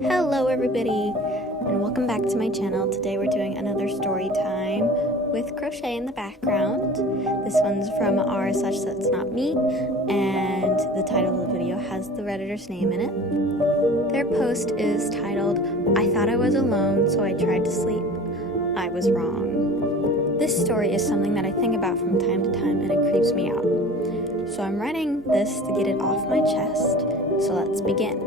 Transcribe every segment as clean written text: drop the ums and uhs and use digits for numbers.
Hello everybody, and welcome back to my channel. Today we're doing another story time with Crochet in the background. This one's from r/that's not me, and the title of the video has the Redditor's name in it. Their post is titled, "I thought I was alone, so I tried to sleep. I was wrong." This story is something that I think about from time to time and it creeps me out. So I'm writing this to get it off my chest, so let's begin.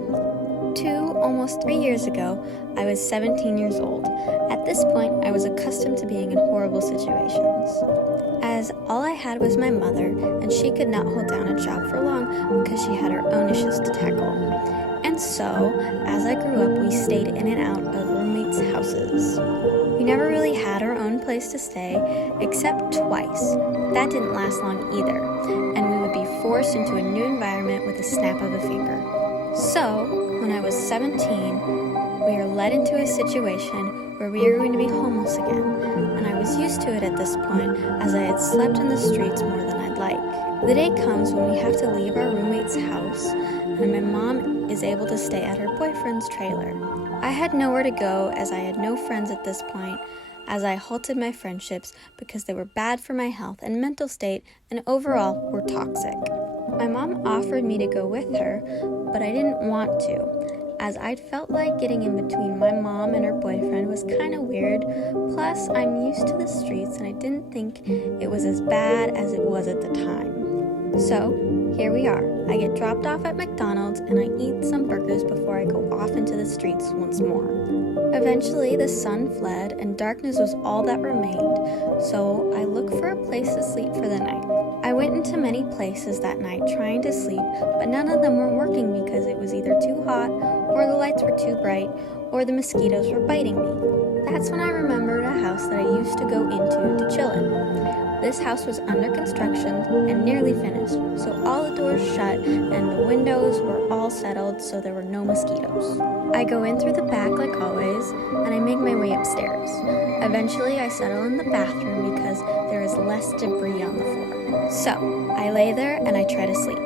Almost 3 years ago, I was 17 years old. At this point, I was accustomed to being in horrible situations, as all I had was my mother, and she could not hold down a job for long because she had her own issues to tackle. And so, as I grew up, we stayed in and out of roommates' houses. We never really had our own place to stay, except twice. That didn't last long either, and we would be forced into a new environment with a snap of a finger. So, when I was 17, we were led into a situation where we were going to be homeless again, and I was used to it at this point as I had slept in the streets more than I'd like. The day comes when we have to leave our roommate's house, and my mom is able to stay at her boyfriend's trailer. I had nowhere to go as I had no friends at this point, as I halted my friendships because they were bad for my health and mental state and overall were toxic. My mom offered me to go with her, but I didn't want to, as I'd felt like getting in between my mom and her boyfriend was kind of weird. Plus, I'm used to the streets and I didn't think it was as bad as it was at the time. So, here we are. I get dropped off at McDonald's and I eat some burgers before I go off into the streets once more. Eventually, the sun fled and darkness was all that remained, so I looked for a place to sleep for the night. I went into many places that night trying to sleep, but none of them were working because it was either too hot, or the lights were too bright, or the mosquitoes were biting me. That's when I remembered a house that I used to go into to chill in. This house was under construction and nearly finished, so all the doors shut and the windows were all settled so there were no mosquitoes. I go in through the back like always, and I make my way upstairs. Eventually I settle in the bathroom because there is less debris on the floor. So, I lay there and I try to sleep.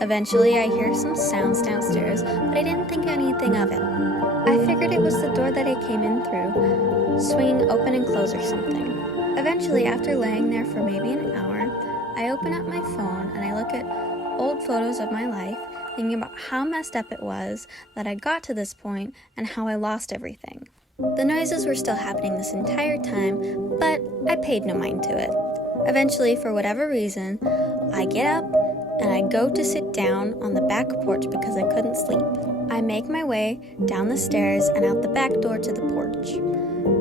Eventually I hear some sounds downstairs, but I didn't think anything of it. I figured it was the door that I came in through, swinging open and close or something. Eventually, after laying there for maybe an hour, I open up my phone and I look at old photos of my life, thinking about how messed up it was that I got to this point and how I lost everything. The noises were still happening this entire time, but I paid no mind to it. Eventually, for whatever reason, I get up and I go to sit down on the back porch because I couldn't sleep. I make my way down the stairs and out the back door to the porch.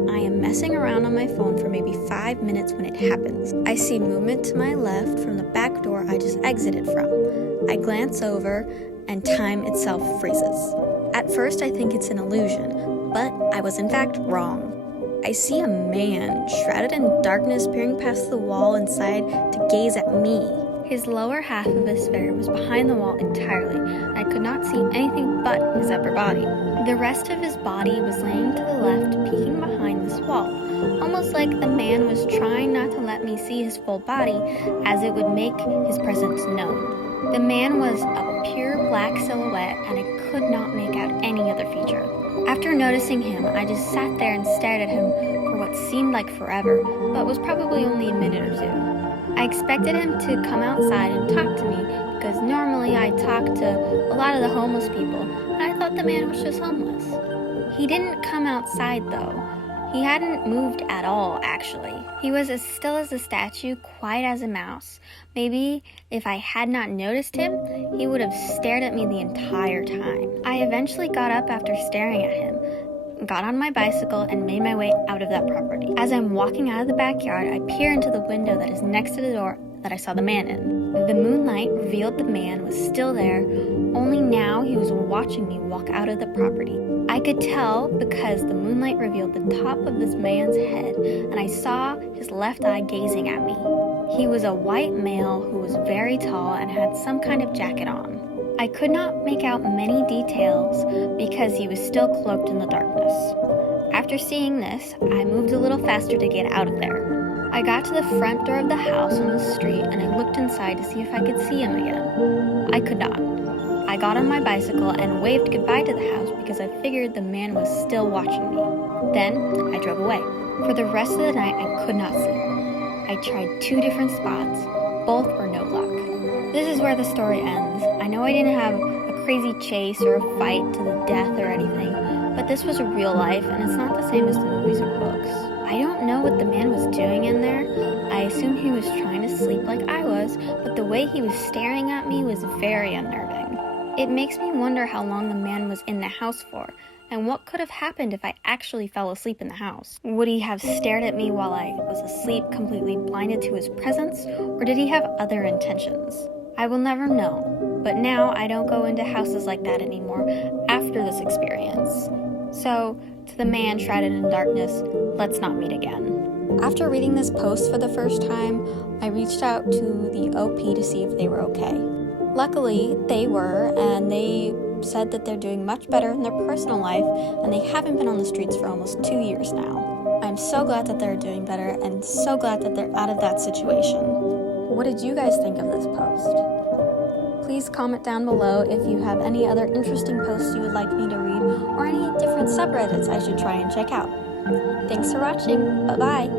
I am messing around on my phone for maybe 5 minutes when it happens. I see movement to my left from the back door I just exited from. I glance over and time itself freezes. At first I think it's an illusion, but I was in fact wrong. I see a man shrouded in darkness peering past the wall inside to gaze at me. His lower half of his figure was behind the wall entirely, and I could not see anything but his upper body. The rest of his body was laying to the left, peeking behind this wall, almost like the man was trying not to let me see his full body, as it would make his presence known. The man was a pure black silhouette, and I could not make out any other feature. After noticing him, I just sat there and stared at him for what seemed like forever, but was probably only a minute or two. I expected him to come outside and talk to me because normally I talk to a lot of the homeless people, and I thought the man was just homeless. He didn't come outside though. He hadn't moved at all, actually. He was as still as a statue, quiet as a mouse. Maybe if I had not noticed him, he would have stared at me the entire time. I eventually got up after staring at him, got on my bicycle, and made my way out of that property. As I'm walking out of the backyard, I peer into the window that is next to the door that I saw the man in. The moonlight revealed the man was still there, only now he was watching me walk out of the property. I could tell because the moonlight revealed the top of this man's head, and I saw his left eye gazing at me. He was a white male who was very tall and had some kind of jacket on. I could not make out many details because he was still cloaked in the darkness. After seeing this, I moved a little faster to get out of there. I got to the front door of the house on the street and I looked inside to see if I could see him again. I could not. I got on my bicycle and waved goodbye to the house because I figured the man was still watching me. Then I drove away. For the rest of the night, I could not sleep. I tried 2 different spots. Both were no luck. This is where the story ends. I know I didn't have a crazy chase or a fight to the death or anything, but this was a real life and it's not the same as the movies or books. I don't know what the man was doing in there. I assume he was trying to sleep like I was, but the way he was staring at me was very unnerving. It makes me wonder how long the man was in the house for, and what could have happened if I actually fell asleep in the house. Would he have stared at me while I was asleep, completely blinded to his presence, or did he have other intentions? I will never know, but now I don't go into houses like that anymore after this experience. So, to the man shrouded in darkness, let's not meet again. After reading this post for the first time, I reached out to the OP to see if they were okay. Luckily, they were, and they said that they're doing much better in their personal life, and they haven't been on the streets for almost 2 years now. I'm so glad that they're doing better, and so glad that they're out of that situation. What did you guys think of this post? Please comment down below if you have any other interesting posts you would like me to read, or any different subreddits I should try and check out. Thanks for watching. Bye-bye.